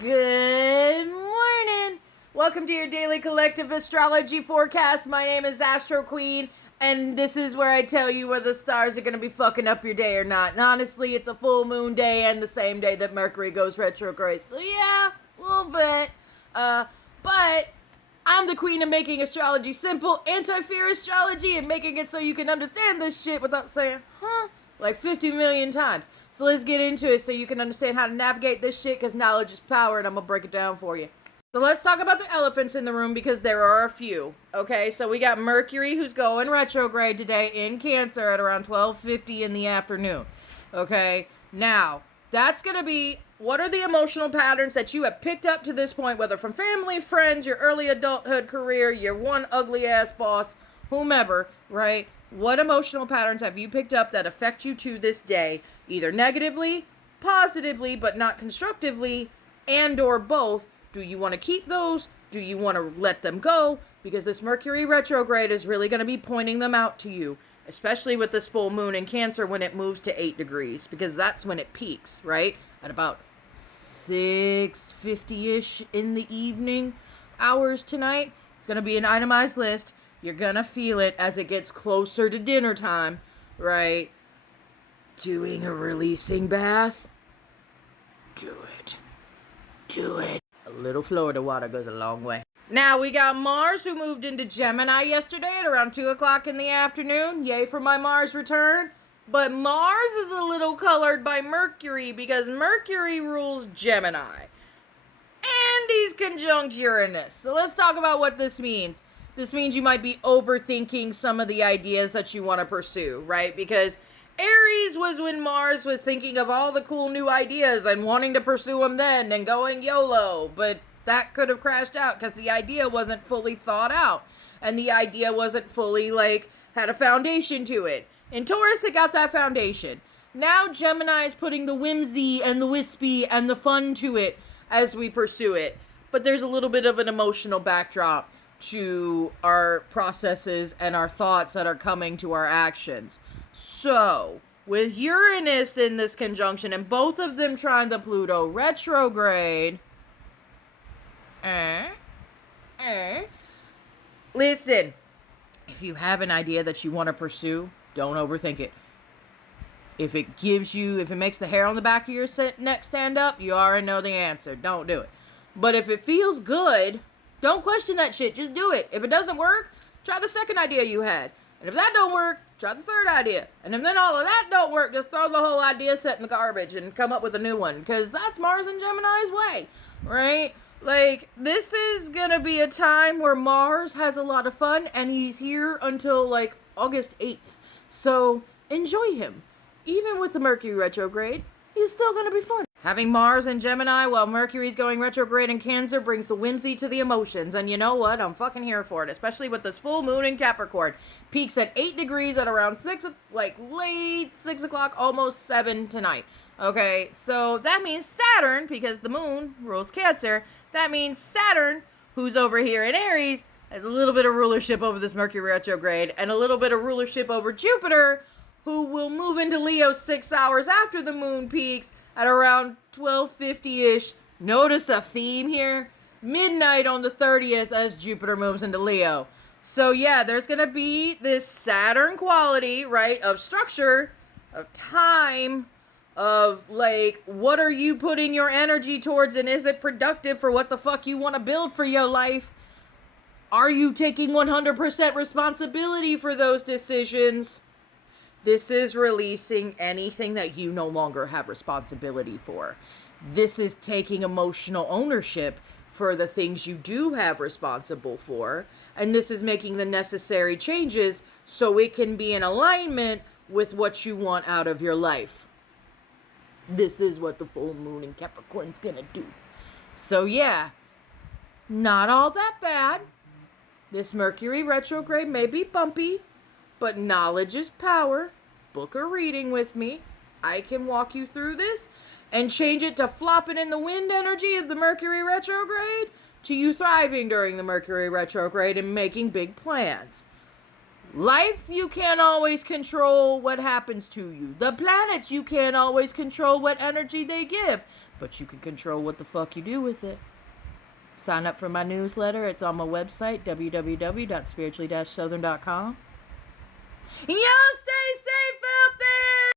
Good morning. Welcome to your daily collective astrology forecast. My name is Astro Queen, and this is where I tell you whether the stars are going to be fucking up your day or not. And honestly, it's a full moon day and the same day that Mercury goes retrograde. So yeah, a little bit. But I'm the queen of making astrology simple, anti-fear astrology, and making it so you can understand this shit without saying, huh? Like 50 million times. So let's get into it so you can understand how to navigate this shit, because knowledge is power, and I'm going to break it down for you. So let's talk about the elephants in the room, because there are a few. Okay, so we got Mercury, who's going retrograde today in Cancer at around 12:50 in the afternoon. Okay, now, that's going to be, what are the emotional patterns that you have picked up to this point, whether from family, friends, your early adulthood career, your one ugly-ass boss, whomever, right? What emotional patterns have you picked up that affect you to this day, either negatively, positively, but not constructively, and or both? Do you want to keep those? Do you want to let them go? Because this Mercury retrograde is really going to be pointing them out to you, especially with this full moon in Cancer when it moves to 8 degrees, because that's when it peaks, right? At about 6:50-ish in the evening hours tonight. It's going to be an itemized list. You're going to feel it as it gets closer to dinner time, right? Doing a releasing bath? Do it. Do it. A little Florida water goes a long way. Now, we got Mars, who moved into Gemini yesterday at around 2 o'clock in the afternoon. Yay for my Mars return. But Mars is a little colored by Mercury, because Mercury rules Gemini. And he's conjunct Uranus. So let's talk about what this means. This means you might be overthinking some of the ideas that you want to pursue, right? Because Aries was when Mars was thinking of all the cool new ideas and wanting to pursue them then and going YOLO. But that could have crashed out because the idea wasn't fully thought out. And the idea wasn't fully, had a foundation to it. In Taurus, it got that foundation. Now Gemini is putting the whimsy and the wispy and the fun to it as we pursue it. But there's a little bit of an emotional backdrop to our processes and our thoughts that are coming to our actions. So, with Uranus in this conjunction and both of them trying the Pluto retrograde, listen, if you have an idea that you want to pursue, don't overthink it. If it makes the hair on the back of your neck stand up, you already know the answer. Don't do it. But if it feels good, don't question that shit. Just do it. If it doesn't work, try the second idea you had. And if that don't work, try the third idea. And if then all of that don't work, just throw the whole idea set in the garbage and come up with a new one. Because that's Mars and Gemini's way, right? This is going to be a time where Mars has a lot of fun, and he's here until, August 8th. So, enjoy him. Even with the Mercury retrograde, he's still going to be fun. Having Mars in Gemini while Mercury's going retrograde in Cancer brings the whimsy to the emotions. And you know what? I'm fucking here for it. Especially with this full moon in Capricorn. Peaks at 8 degrees at around late 6 o'clock, almost 7 tonight. Okay, so that means Saturn, because the moon rules Cancer, that means Saturn, who's over here in Aries, has a little bit of rulership over this Mercury retrograde and a little bit of rulership over Jupiter, who will move into Leo 6 hours after the moon peaks at around 12:50-ish. Notice a theme here. Midnight on the 30th as Jupiter moves into Leo. So yeah, there's going to be this Saturn quality, right, of structure, of time, of what are you putting your energy towards, and is it productive for what the fuck you want to build for your life? Are you taking 100% responsibility for those decisions? This is releasing anything that you no longer have responsibility for. This is taking emotional ownership for the things you do have responsible for. And this is making the necessary changes so it can be in alignment with what you want out of your life. This is what the full moon in Capricorn's gonna do. So yeah, not all that bad. This Mercury retrograde may be bumpy, but knowledge is power. Book a reading with me. I can walk you through this and change it to flopping in the wind energy of the Mercury retrograde to you thriving during the Mercury retrograde and making big plans. Life, you can't always control what happens to you. The planets, you can't always control what energy they give. but you can control what the fuck you do with it. Sign up for my newsletter. It's on my website, www.spiritually-southern.com. Yes!